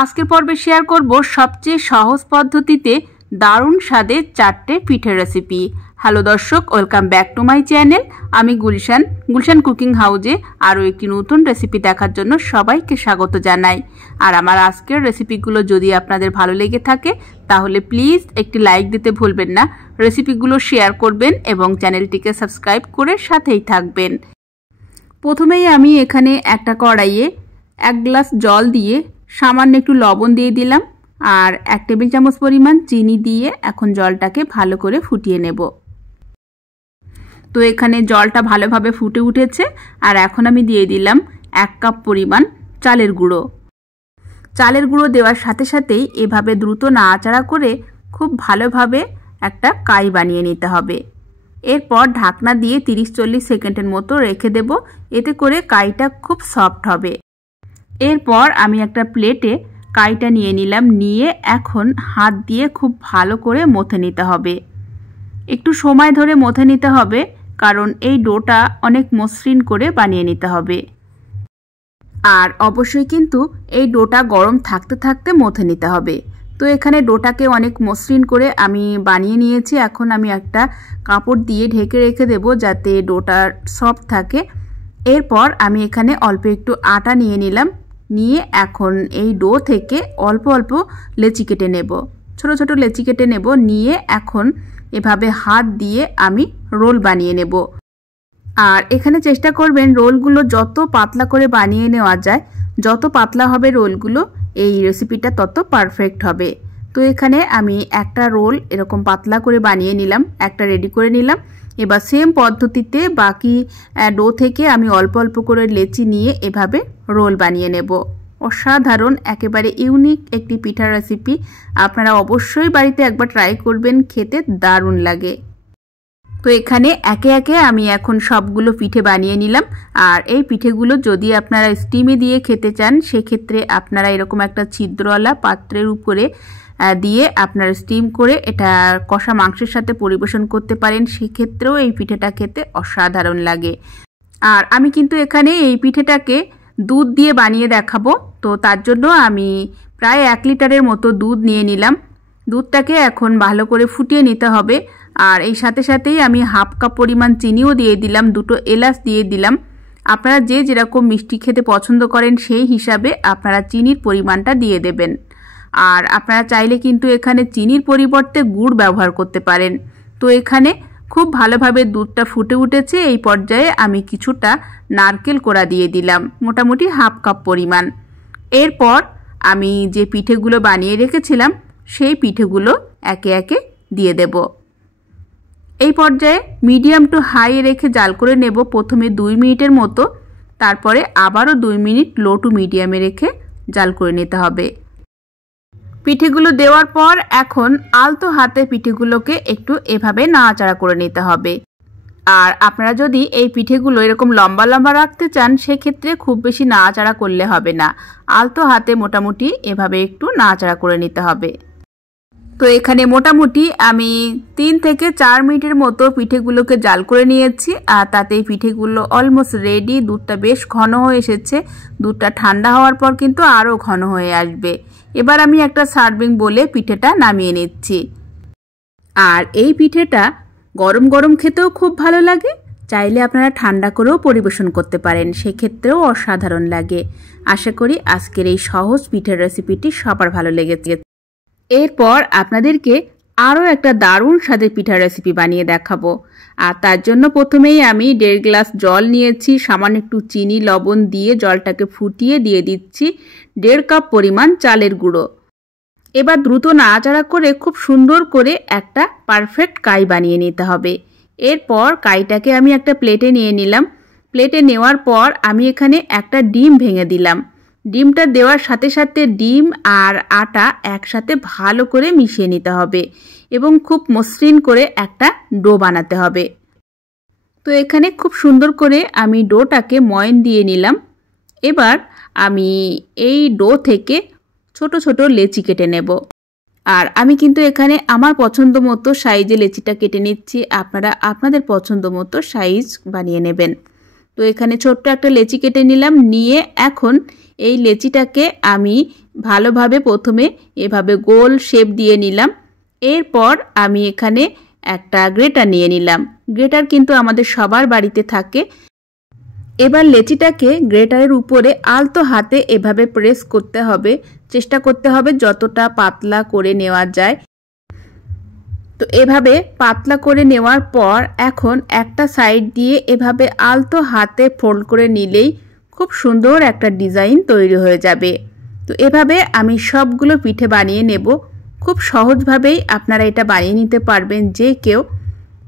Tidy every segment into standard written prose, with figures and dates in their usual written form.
আজকের পর্বে শেয়ার করব সবচেয়ে সহজ পদ্ধতিতে দারুণ স্বাদের 4টে পিঠের রেসিপি। হ্যালো দর্শক, welcome back to my channel. আমি গুলশান কুকিং হাউজে আরও একটি নতুন রেসিপি দেখার জন্য সবাইকে স্বাগত জানাই। আর আমার আজকের রেসিপিগুলো যদি আপনাদের ভালো লেগে থাকে তাহলে প্লিজ একটি লাইক দিতে ভুলবেন না, রেসিপিগুলো শেয়ার করবেন এবং চ্যানেলটিকে সাবস্ক্রাইব করে সাথেই থাকবেন। প্রথমেই আমি এখানে একটা কড়াইয়ে 1 গ্লাস জল দিয়ে সামান্য একটু লবণ দিয়ে দিলাম আর 1 টেবিল চামচ পরিমাণ চিনি দিয়ে এখন জলটাকে ভালো করে ফুটিয়ে নেব। তো এখানে জলটা ভালোভাবে ফুটে উঠেছে আর এখন আমি দিয়ে দিলাম 1 কাপ পরিমাণ চালের গুঁড়ো। চালের গুঁড়ো দেওয়ার সাথে সাথেই এভাবে দ্রুত নাড়াচাড়া করে খুব ভালোভাবে একটা কাই বানিয়ে নিতে হবে। এরপর ঢাকনা দিয়ে 30-40 সেকেন্ডের মতো রেখে দেব, এতে করে কাইটা খুব সফট হবে। এরপর আমি একটা প্লেটে কাইটা নিয়ে নিলাম, নিয়ে এখন হাত দিয়ে খুব ভালো করে মথে নিতে হবে। একটু সময় ধরে মথে নিতে হবে কারণ এই ডোটা অনেক মসৃণ করে বানিয়ে নিতে হবে। আর অবশ্যই কিন্তু এই ডোটা গরম থাকতে থাকতে মথে নিতে হবে। তো এখানে ডোটাকে অনেক মসৃণ করে আমি বানিয়ে নিয়েছি। এখন আমি একটা কাপড় দিয়ে ঢেকে রেখে দেব যাতে ডোটা সফট থাকে। এরপর আমি এখানে অল্প একটু আটা নিয়ে নিলাম, নিয়ে এখন এই ডো থেকে অল্প অল্প লেচি কেটে নেব, ছোট ছোট লেচি কেটে নেব। নিয়ে এখন এভাবে হাত দিয়ে আমি রোল বানিয়ে নেব। আর এখানে চেষ্টা করবেন রোলগুলো যত পাতলা করে বানিয়ে নেওয়া যায়, যত পাতলা হবে রোলগুলো এই রেসিপিটা তত পারফেক্ট হবে। তো এখানে আমি একটা রোল এরকম পাতলা করে বানিয়ে নিলাম, একটা রেডি করে নিলাম। এবার সেম পদ্ধতিতে বাকি ডো থেকে আমি অল্প অল্প করে লেচি নিয়ে এভাবে রোল বানিয়ে নেব। অসাধারণ, একেবারে ইউনিক একটি পিঠার রেসিপি। আপনারা অবশ্যই বাড়িতে একবার ট্রাই করবেন, খেতে দারুণ লাগে। তো এখানে একে একে আমি এখন সবগুলো পিঠে বানিয়ে নিলাম। আর এই পিঠেগুলো যদি আপনারা স্টিমে দিয়ে খেতে চান সেক্ষেত্রে আপনারা এরকম একটা ছিদ্রওয়ালা পাত্রের উপরে দিয়ে আপনারা স্টিম করে এটা কষা মাংসের সাথে পরিবেশন করতে পারেন, সেক্ষেত্রেও এই পিঠেটা খেতে অসাধারণ লাগে। আর আমি কিন্তু এখানে এই পিঠেটাকে দুধ দিয়ে বানিয়ে দেখাবো। তো তার জন্য আমি প্রায় 1 লিটারের মতো দুধ নিয়ে নিলাম। দুধটাকে এখন ভালো করে ফুটিয়ে নিতে হবে। আর এই সাথে সাথেই আমি 1/2 কাপ পরিমাণ চিনিও দিয়ে দিলাম, 2টো এলাচ দিয়ে দিলাম। আপনারা যে যেরকম মিষ্টি খেতে পছন্দ করেন সেই হিসাবে আপনারা চিনির পরিমাণটা দিয়ে দেবেন। আর আপনারা চাইলে কিন্তু এখানে চিনির পরিবর্তে গুড় ব্যবহার করতে পারেন। তো এখানে খুব ভালোভাবে দুধটা ফুটে উঠেছে। এই পর্যায়ে আমি কিছুটা নারকেল কোড়া দিয়ে দিলাম, মোটামুটি 1/2 কাপ পরিমাণ। এরপর আমি যে পিঠেগুলো বানিয়ে রেখেছিলাম সেই পিঠেগুলো একে একে দিয়ে দেব। এই পর্যায়ে মিডিয়াম টু হাই রেখে জাল করে নেব প্রথমে 2 মিনিটের মতো, তারপরে আবারও 2 মিনিট লো টু মিডিয়ামে রেখে জাল করে নিতে হবে। পিঠেগুলো দেওয়ার পর এখন আলতো হাতে পিঠেগুলোকে একটু এভাবে নাড়াচাড়া করে নিতে হবে। আর আপনারা যদি এই পিঠেগুলো এরকম লম্বা লম্বা রাখতে চান সেক্ষেত্রে খুব বেশি নাড়াচাড়া করলে হবে না, আলতো হাতে মোটামুটি এভাবে একটু নাড়াচাড়া করে নিতে হবে। তো এখানে মোটামুটি আমি 3 থেকে 4 মিনিটের মতো পিঠেগুলোকে জাল করে নিয়েছি। আর তাতে পিঠেগুলো অলমোস্ট রেডি। দুধটা বেশ ঘন হয়ে এসেছে, দুধটা ঠান্ডা হওয়ার পর কিন্তু আরও ঘন হয়ে আসবে। এবার আমি একটা সার্ভিং বলে পিঠেটা নামিয়ে নিচ্ছি। আর এই পিঠেটা গরম গরম খেতেও খুব ভালো লাগে, চাইলে আপনারা ঠান্ডা করেও পরিবেশন করতে পারেন, সেক্ষেত্রেও অসাধারণ লাগে। আশা করি আজকের এই সহজ পিঠের রেসিপিটি সবার ভালো লেগেছে। এরপর আপনাদেরকে আরও একটা দারুণ স্বাদের পিঠার রেসিপি বানিয়ে দেখাবো। আর তার জন্য প্রথমেই আমি 1.5 গ্লাস জল নিয়েছি, সামান্য একটু চিনি লবণ দিয়ে জলটাকে ফুটিয়ে দিয়ে দিচ্ছি 1.5 কাপ পরিমাণ চালের গুঁড়ো। এবার দ্রুত নাড়াচাড়া করে খুব সুন্দর করে একটা পারফেক্ট কাই বানিয়ে নিতে হবে। এরপর কাইটাকে আমি একটা প্লেটে নিয়ে নিলাম। প্লেটে নেওয়ার পর আমি এখানে একটা ডিম ভেঙে দিলাম। ডিমটা দেওয়ার সাথে সাথে ডিম আর আটা একসাথে ভালো করে মিশিয়ে নিতে হবে এবং খুব মসৃণ করে একটা ডো বানাতে হবে। তো এখানে খুব সুন্দর করে আমি ডোটাকে ময়ন দিয়ে নিলাম। এবার আমি এই ডো থেকে ছোট ছোট লেচি কেটে নেব। আর আমি কিন্তু এখানে আমার পছন্দ মতো সাইজে লেচিটা কেটে নিচ্ছি, আপনারা আপনাদের পছন্দ মতো সাইজ বানিয়ে নেবেন। তো এখানে ছোট্ট একটা লেচি কেটে নিলাম, নিয়ে এখন এই লেচিটাকে আমি ভালোভাবে প্রথমে এভাবে গোল শেপ দিয়ে নিলাম। এরপর আমি এখানে একটা গ্রেটার নিয়ে নিলাম। গ্রেটার কিন্তু আমাদের সবার বাড়িতে থাকে। এবার লেচিটাকে গ্রেটারের উপরে আলতো হাতে এভাবে প্রেস করতে হবে, চেষ্টা করতে হবে যতটা পাতলা করে নেওয়া যায়। তো এভাবে পাতলা করে নেওয়ার পর এখন একটা সাইড দিয়ে এভাবে আলতো হাতে ফোল্ড করে নিলেই খুব সুন্দর একটা ডিজাইন তৈরি হয়ে যাবে। তো এভাবে আমি সবগুলো পিঠে বানিয়ে নেব। খুব সহজভাবেই আপনারা এটা বানিয়ে নিতে পারবেন যে কেউ।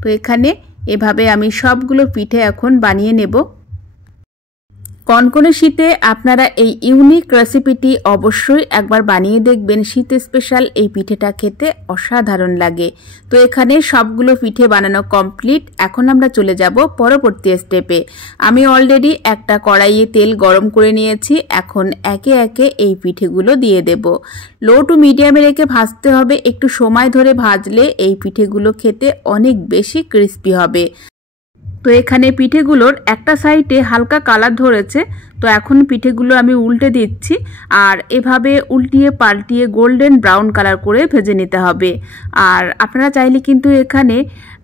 তো এখানে এভাবে আমি সবগুলো পিঠে এখন বানিয়ে নেব। কনকনে শীতে আপনারা এই ইউনিক রেসিপিটি অবশ্যই একবার বানিয়ে দেখবেন। শীতে স্পেশাল এই পিঠেটা খেতে অসাধারণ লাগে। তো এখানে সবগুলো পিঠে বানানো কমপ্লিট। এখন আমরা চলে যাব পরবর্তী স্টেপে। আমি অলরেডি একটা কড়াইয়ে তেল গরম করে নিয়েছি। এখন একে একে এই পিঠেগুলো দিয়ে দেব। লো টু মিডিয়ামে রেখে ভাজতে হবে। একটু সময় ধরে ভাজলে এই পিঠেগুলো খেতে অনেক বেশি ক্রিস্পি হবে। তো এখানে পিঠেগুলোর একটা সাইডে হালকা কালার ধরেছে। তো এখন পিঠেগুলো আমি উল্টে দিচ্ছি আর এভাবে উল্টিয়ে পাল্টিয়ে গোল্ডেন ব্রাউন কালার করে ভেজে নিতে হবে। আর আপনারা চাইলে কিন্তু এখানে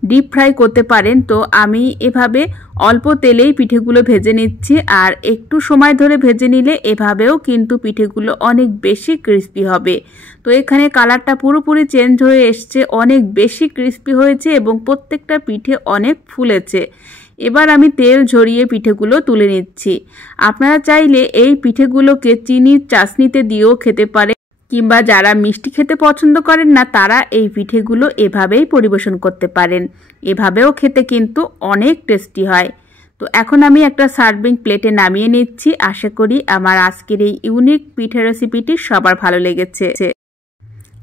ডিপ ফ্রাই করতে পারেন। তো আমি এভাবে অল্প তেলেই পিঠেগুলো ভেজে নিচ্ছি। আর একটু সময় ধরে ভেজে নিলে এভাবেও কিন্তু পিঠেগুলো অনেক বেশি ক্রিস্পি হবে। তো এখানে কালারটা পুরোপুরি চেঞ্জ হয়ে এসছে, অনেক বেশি ক্রিস্পি হয়েছে এবং প্রত্যেকটা পিঠে অনেক ফুলেছে। এবার আমি তেল ঝরিয়ে পিঠেগুলো তুলে নিচ্ছি। আপনারা চাইলে এই পিঠেগুলোকে চিনির চাশনিতে দিয়েও খেতে পারেন, কিংবা যারা মিষ্টি খেতে পছন্দ করেন না তারা এই পিঠেগুলো এভাবেই পরিবেশন করতে পারেন। এভাবেও খেতে কিন্তু অনেক টেস্টি হয়। তো এখন আমি একটা সার্ভিং প্লেটে নামিয়ে নিচ্ছি। আশা করি আমার আজকের এই ইউনিক পিঠে রেসিপিটি সবার ভালো লেগেছে।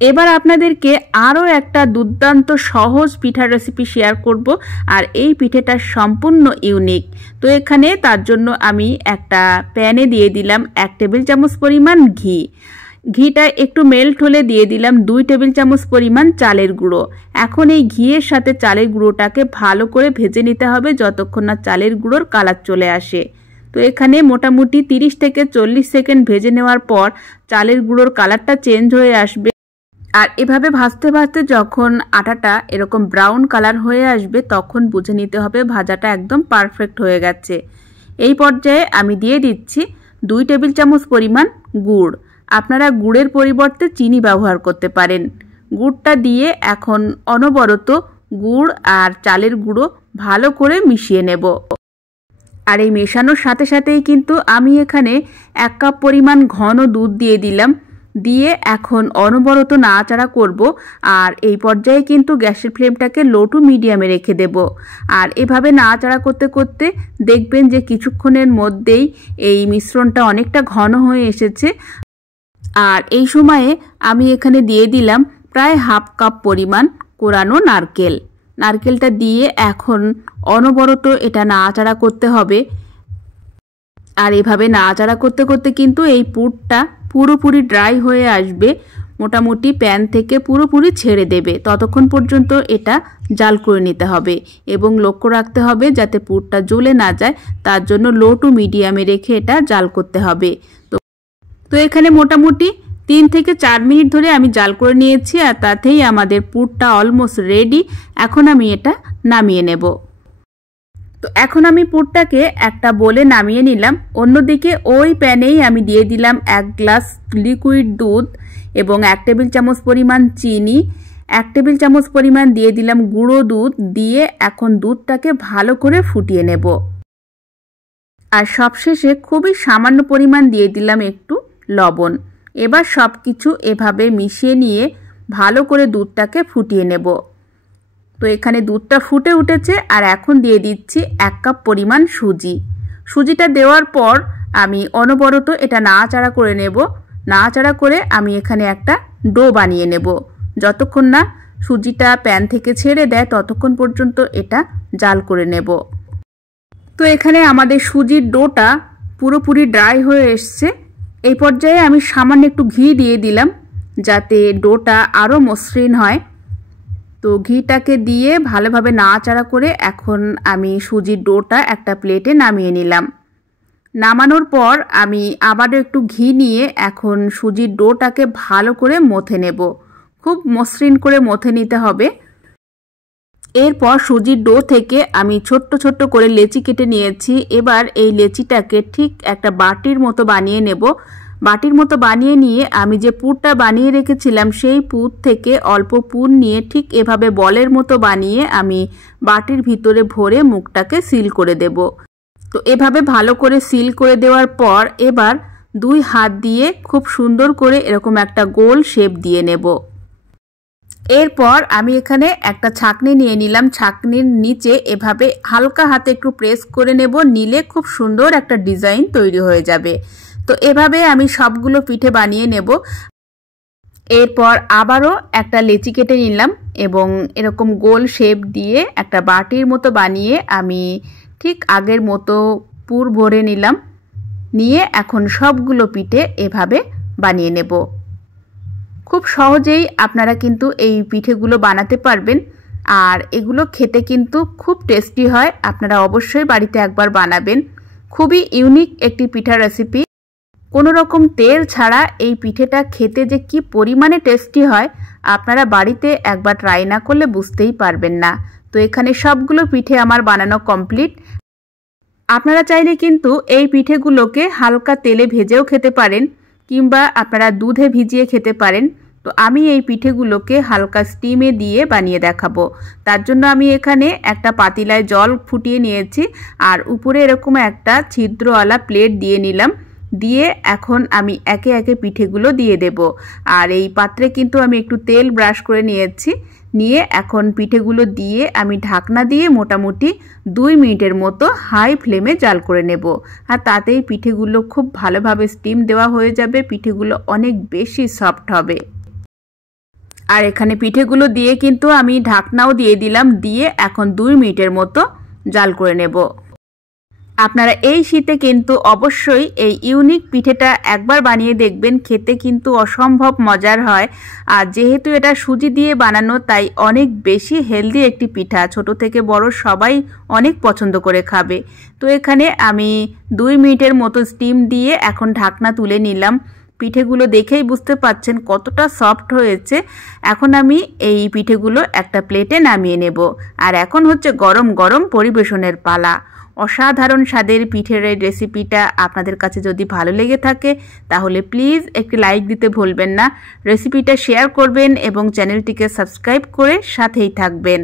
এবার আপনাদেরকে আরও একটা দুর্দান্ত সহজ পিঠার রেসিপি শেয়ার করব। আর এই পিঠেটা সম্পূর্ণ ইউনিক। তো এখানে তার জন্য আমি একটা প্যানে দিয়ে দিলাম 1 টেবিল চামচ পরিমাণ ঘি। ঘিটা একটু মেল্ট হলে দিয়ে দিলাম 2 টেবিল চামচ পরিমাণ চালের গুঁড়ো। এখন এই ঘিয়ের সাথে চালের গুঁড়োটাকে ভালো করে ভেজে নিতে হবে যতক্ষণ না চালের গুঁড়োর কালার চলে আসে। তো এখানে মোটামুটি 30 থেকে 40 সেকেন্ড ভেজে নেওয়ার পর চালের গুঁড়োর কালারটা চেঞ্জ হয়ে আসবে। আর এভাবে ভাজতে ভাজতে যখন আটাটা এরকম ব্রাউন কালার হয়ে আসবে তখন বুঝে নিতে হবে ভাজাটা একদম পারফেক্ট হয়ে গেছে। এই পর্যায়ে আমি দিয়ে দিচ্ছি 2 টেবিল চামচ পরিমাণ গুড়। আপনারা গুড়ের পরিবর্তে চিনি ব্যবহার করতে পারেন। গুড়টা দিয়ে এখন অনবরত গুড় আর চালের গুঁড়ো ভালো করে মিশিয়ে নেব। আর এই মেশানোর সাথে সাথেই কিন্তু আমি এখানে 1 কাপ পরিমাণ ঘন দুধ দিয়ে দিলাম। দিয়ে এখন অনবরত নাড়াচাড়া করব। আর এই পর্যায়ে কিন্তু গ্যাসের ফ্লেমটাকে লো টু মিডিয়ামে রেখে দেব। আর এভাবে নাড়াচাড়া করতে করতে দেখবেন যে কিছুক্ষণের মধ্যেই এই মিশ্রণটা অনেকটা ঘন হয়ে এসেছে। আর এই সময়ে আমি এখানে দিয়ে দিলাম প্রায় 1/2 কাপ পরিমাণ কোরানো নারকেল। নারকেলটা দিয়ে এখন অনবরত এটা নাড়াচাড়া করতে হবে। আর এভাবে নাড়াচাড়া করতে করতে কিন্তু এই পুরটা পুরোপুরি ড্রাই হয়ে আসবে, মোটামুটি প্যান থেকে পুরোপুরি ছেড়ে দেবে। ততক্ষণ পর্যন্ত এটা জাল করে নিতে হবে এবং লক্ষ্য রাখতে হবে যাতে পুরটা জ্বলে না যায়। তার জন্য লো টু মিডিয়ামে রেখে এটা জাল করতে হবে। তো এখানে মোটামুটি 3 থেকে 4 মিনিট ধরে আমি জাল করে নিয়েছি। আর তাতেই আমাদের পুরটা অলমোস্ট রেডি। এখন আমি এটা নামিয়ে নেব। তো এখন আমি পুরটাকে একটা বোলে নামিয়ে নিলাম। অন্যদিকে ওই প্যানেই আমি দিয়ে দিলাম 1 গ্লাস লিকুইড দুধ এবং 1 টেবিল চামচ পরিমাণ চিনি, 1 টেবিল চামচ পরিমাণ দিয়ে দিলাম গুঁড়ো দুধ। দিয়ে এখন দুধটাকে ভালো করে ফুটিয়ে নেব। আর সবশেষে খুবই সামান্য পরিমাণ দিয়ে দিলাম একটু লবণ। এবার সব কিছু এভাবে মিশিয়ে নিয়ে ভালো করে দুধটাকে ফুটিয়ে নেব। তো এখানে দুধটা ফুটে উঠেছে। আর এখন দিয়ে দিচ্ছি 1 কাপ পরিমাণ সুজি। সুজিটা দেওয়ার পর আমি অনবরত এটা নাড়াচাড়া করে নেব। নাড়াচাড়া করে আমি এখানে একটা ডো বানিয়ে নেব। যতক্ষণ না সুজিটা প্যান থেকে ছেড়ে দেয় ততক্ষণ পর্যন্ত এটা জাল করে নেব। তো এখানে আমাদের সুজির ডোটা পুরোপুরি ড্রাই হয়ে এসছে। এই পর্যায়ে আমি সামান্য একটু ঘি দিয়ে দিলাম যাতে ডোটা আরও মসৃণ হয়। তো ঘিটাকে দিয়ে ভালোভাবে নাড়াচাড়া করে এখন আমি সুজির ডোটা একটা প্লেটে নামিয়ে নিলাম। নামানোর পর আমি আবারও একটু ঘি নিয়ে এখন সুজির ডোটাকে ভালো করে মথে নেব। খুব মসৃণ করে মথে নিতে হবে। এরপর সুজির ডো থেকে আমি ছোট্ট ছোট্ট করে লেচি কেটে নিয়েছি। এবার এই লেচিটাকে ঠিক একটা বাটির মতো বানিয়ে নেব। বাটির মতো বানিয়ে নিয়ে আমি যে পুরটা বানিয়ে রেখেছিলাম সেই পুর থেকে অল্প পুর নিয়ে ঠিক এভাবে বলের মতো বানিয়ে আমি বাটির ভিতরে ভরে মুখটাকে সিল করে দেব। তো এভাবে ভালো করে সিল করে দেওয়ার পর এবার দুই হাত দিয়ে খুব সুন্দর করে এরকম একটা গোল শেপ দিয়ে নেব। এরপর আমি এখানে একটা ছাঁকনি নিয়ে নিলাম। ছাঁকনির নিচে এভাবে হালকা হাতে একটু প্রেস করে নেব, নিলে খুব সুন্দর একটা ডিজাইন তৈরি হয়ে যাবে। তো এভাবে আমি সবগুলো পিঠে বানিয়ে নেব। এরপর আবারও একটা লেচি কেটে নিলাম এবং এরকম গোল শেপ দিয়ে একটা বাটির মতো বানিয়ে আমি ঠিক আগের মতো পুর ভরে নিলাম। নিয়ে এখন সবগুলো পিঠে এভাবে বানিয়ে নেব। খুব সহজেই আপনারা কিন্তু এই পিঠেগুলো বানাতে পারবেন, আর এগুলো খেতে কিন্তু খুব টেস্টি হয়। আপনারা অবশ্যই বাড়িতে একবার বানাবেন। খুবই ইউনিক একটি পিঠার রেসিপি। কোনো রকম তেল ছাড়া এই পিঠেটা খেতে যে কি পরিমাণে টেস্টি হয় আপনারা বাড়িতে একবার ট্রাই না করলে বুঝতেই পারবেন না। তো এখানে সবগুলো পিঠে আমার বানানো কমপ্লিট। আপনারা চাইলে কিন্তু এই পিঠেগুলোকে হালকা তেলে ভেজেও খেতে পারেন, কিংবা আপনারা দুধে ভিজিয়ে খেতে পারেন। তো আমি এই পিঠেগুলোকে হালকা স্টিমে দিয়ে বানিয়ে দেখাবো। তার জন্য আমি এখানে একটা পাতিলায় জল ফুটিয়ে নিয়েছি আর উপরে এরকম একটা ছিদ্রওয়ালা প্লেট দিয়ে নিলাম। দিয়ে এখন আমি একে একে পিঠেগুলো দিয়ে দেব। আর এই পাত্রে কিন্তু আমি একটু তেল ব্রাশ করে নিয়েছি। নিয়ে এখন পিঠেগুলো দিয়ে আমি ঢাকনা দিয়ে মোটামুটি 2 মিনিটের মতো হাই ফ্লেমে জাল করে নেব। আর তাতেই পিঠেগুলো খুব ভালোভাবে স্টিম দেওয়া হয়ে যাবে। পিঠেগুলো অনেক বেশি সফট হবে। আর এখানে পিঠেগুলো দিয়ে কিন্তু আমি ঢাকনাও দিয়ে দিলাম। দিয়ে এখন 2 মিনিটের মতো জাল করে নেব। আপনারা এই শীতে কিন্তু অবশ্যই এই ইউনিক পিঠেটা একবার বানিয়ে দেখবেন। খেতে কিন্তু অসম্ভব মজার হয়। আর যেহেতু এটা সুজি দিয়ে বানানো তাই অনেক বেশি হেলদি একটি পিঠা। ছোট থেকে বড় সবাই অনেক পছন্দ করে খাবে। তো এখানে আমি 2 মিনিটের মতো স্টিম দিয়ে এখন ঢাকনা তুলে নিলাম। পিঠেগুলো দেখেই বুঝতে পাচ্ছেন কতটা সফট হয়েছে। এখন আমি এই পিঠেগুলো একটা প্লেটে নামিয়ে নেব। আর এখন হচ্ছে গরম গরম পরিবেশনের পালা। অসাধারণ স্বাদের পিঠের এই রেসিপিটা আপনাদের কাছে যদি ভালো লেগে থাকে তাহলে প্লিজ একটি লাইক দিতে ভুলবেন না। রেসিপিটা শেয়ার করবেন এবং চ্যানেলটিকে সাবস্ক্রাইব করে সাথেই থাকবেন।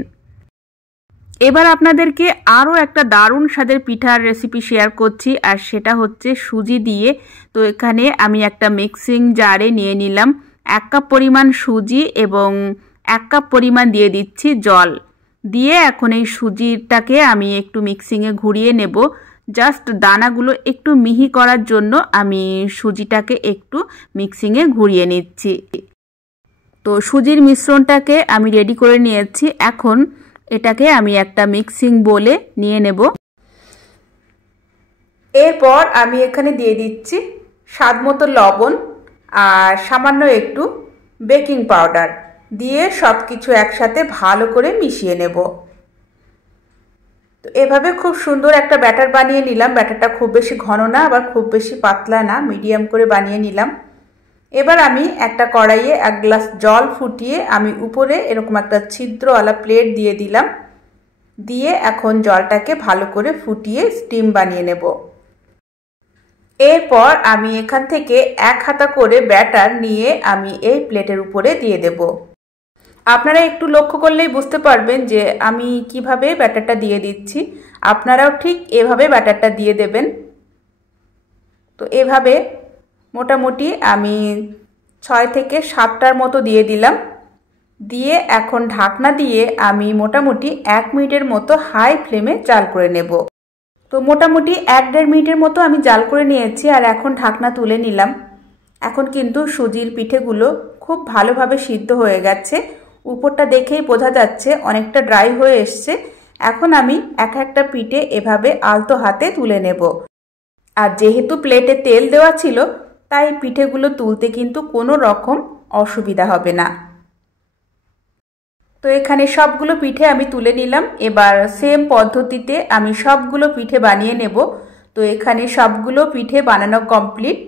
এবার আপনাদেরকে আরও একটা দারুণ স্বাদের পিঠার রেসিপি শেয়ার করছি, আর সেটা হচ্ছে সুজি দিয়ে। তো এখানে আমি একটা মিক্সিং জারে নিয়ে নিলাম 1 কাপ পরিমাণ সুজি এবং 1 কাপ পরিমাণ দিয়ে দিচ্ছি জল। দিয়ে এখন এই সুজিটাকে আমি একটু মিক্সিংয়ে ঘুরিয়ে নেব। জাস্ট দানাগুলো একটু মিহি করার জন্য আমি সুজিটাকে একটু মিক্সিংয়ে ঘুরিয়ে নিচ্ছি। তো সুজির মিশ্রণটাকে আমি রেডি করে নিয়েছি। এখন এটাকে আমি একটা মিক্সিং বোলে নিয়ে নেব। এরপর আমি এখানে দিয়ে দিচ্ছি স্বাদ মতো লবণ আর সামান্য একটু বেকিং পাউডার দিয়ে সব কিছু একসাথে ভালো করে মিশিয়ে নেব। তো এভাবে খুব সুন্দর একটা ব্যাটার বানিয়ে নিলাম। ব্যাটারটা খুব বেশি ঘন না আবার খুব বেশি পাতলা না, মিডিয়াম করে বানিয়ে নিলাম। এবার আমি একটা কড়াইয়ে 1 গ্লাস জল ফুটিয়ে আমি উপরে এরকম একটা ছিদ্রওয়ালা প্লেট দিয়ে দিলাম। দিয়ে এখন জলটাকে ভালো করে ফুটিয়ে স্টিম বানিয়ে নেব। এরপর আমি এখান থেকে 1 হাতা করে ব্যাটার নিয়ে আমি এই প্লেটের উপরে দিয়ে দেব। আপনারা একটু লক্ষ্য করলেই বুঝতে পারবেন যে আমি কিভাবে ব্যাটারটা দিয়ে দিচ্ছি। আপনারাও ঠিক এভাবে ব্যাটারটা দিয়ে দেবেন। তো এভাবে মোটামুটি আমি 6 থেকে 7টার মতো দিয়ে দিলাম। দিয়ে এখন ঢাকনা দিয়ে আমি মোটামুটি 1 মিনিটের মতো হাই ফ্লেমে জাল করে নেব। তো মোটামুটি 1-1.5 মিনিটের মতো আমি জাল করে নিয়েছি। আর এখন ঢাকনা তুলে নিলাম। এখন কিন্তু সুজির পিঠেগুলো খুব ভালোভাবে সিদ্ধ হয়ে গেছে। উপরটা দেখেই বোঝা যাচ্ছে অনেকটা ড্রাই হয়ে এসছে। এখন আমি একটা পিঠে এভাবে আলতো হাতে তুলে নেব। আর যেহেতু প্লেটে তেল দেওয়া ছিল তাই পিঠেগুলো তুলতে কিন্তু কোনো রকম অসুবিধা হবে না। তো এখানে সবগুলো পিঠে আমি তুলে নিলাম। এবার সেম পদ্ধতিতে আমি সবগুলো পিঠে বানিয়ে নেব। তো এখানে সবগুলো পিঠে বানানো কমপ্লিট।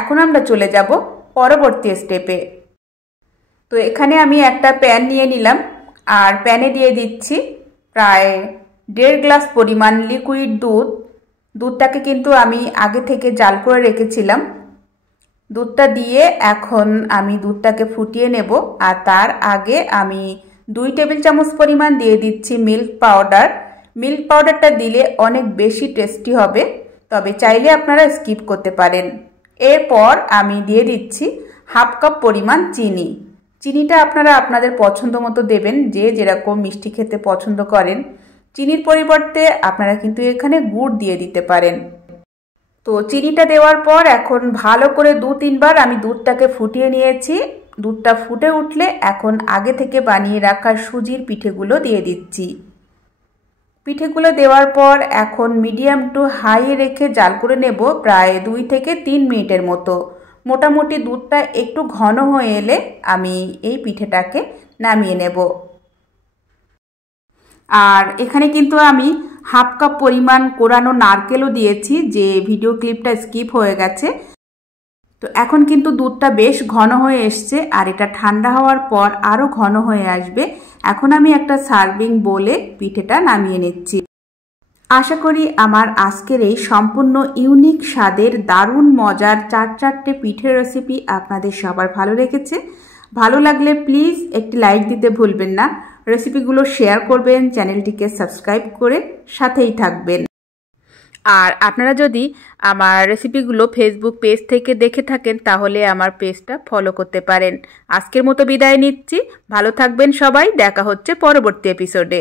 এখন আমরা চলে যাব পরবর্তী স্টেপে। তো এখানে আমি একটা প্যান নিয়ে নিলাম আর প্যানে দিয়ে দিচ্ছি প্রায় 1.5 গ্লাস পরিমাণ লিকুইড দুধ। দুধটাকে কিন্তু আমি আগে থেকে জাল করে রেখেছিলাম। দুধটা দিয়ে এখন আমি দুধটাকে ফুটিয়ে নেব। আর তার আগে আমি 2 টেবিল চামচ পরিমাণ দিয়ে দিচ্ছি মিল্ক পাউডার। মিল্ক পাউডারটা দিলে অনেক বেশি টেস্টি হবে, তবে চাইলে আপনারা স্কিপ করতে পারেন। এরপর আমি দিয়ে দিচ্ছি 1/2 কাপ পরিমাণ চিনি। চিনিটা আপনারা আপনাদের পছন্দ মতো দেবেন, যে যেরকম মিষ্টি খেতে পছন্দ করেন। চিনির পরিবর্তে আপনারা কিন্তু এখানে গুড় দিয়ে দিতে পারেন। তো চিনিটা দেওয়ার পর এখন ভালো করে 2-3 বার আমি দুধটাকে ফুটিয়ে নিয়েছি। দুধটা ফুটে উঠলে এখন আগে থেকে বানিয়ে রাখা সুজির পিঠেগুলো দিয়ে দিচ্ছি। পিঠেগুলো দেওয়ার পর এখন মিডিয়াম টু হাই রেখে জাল করে নেব প্রায় 2 থেকে 3 মিনিটের মতো। মোটামুটি দুধটা একটু ঘন হয়ে এলে আমি এই পিঠেটাকে নামিয়ে নেব। আর এখানে কিন্তু আমি 1/2 কাপ পরিমাণ কোরানো নারকেলও দিয়েছি, যে ভিডিও ক্লিপটা স্কিপ হয়ে গেছে। তো এখন কিন্তু দুধটা বেশ ঘন হয়ে এসছে আর এটা ঠান্ডা হওয়ার পর আরও ঘন হয়ে আসবে। এখন আমি একটা সার্ভিং বোলে পিঠেটা নামিয়ে নিচ্ছি। আশা করি আমার আজকের এই সম্পূর্ণ ইউনিক স্বাদের দারুণ মজার 4-4টে পিঠের রেসিপি আপনাদের সবার ভালো লেগেছে। ভালো লাগলে প্লিজ একটি লাইক দিতে ভুলবেন না। রেসিপিগুলো শেয়ার করবেন, চ্যানেলটিকে সাবস্ক্রাইব করে সাথেই থাকবেন। আর আপনারা যদি আমার রেসিপিগুলো ফেসবুক পেজ থেকে দেখে থাকেন তাহলে আমার পেজটা ফলো করতে পারেন। আজকের মতো বিদায় নিচ্ছি। ভালো থাকবেন সবাই, দেখা হচ্ছে পরবর্তী এপিসোডে।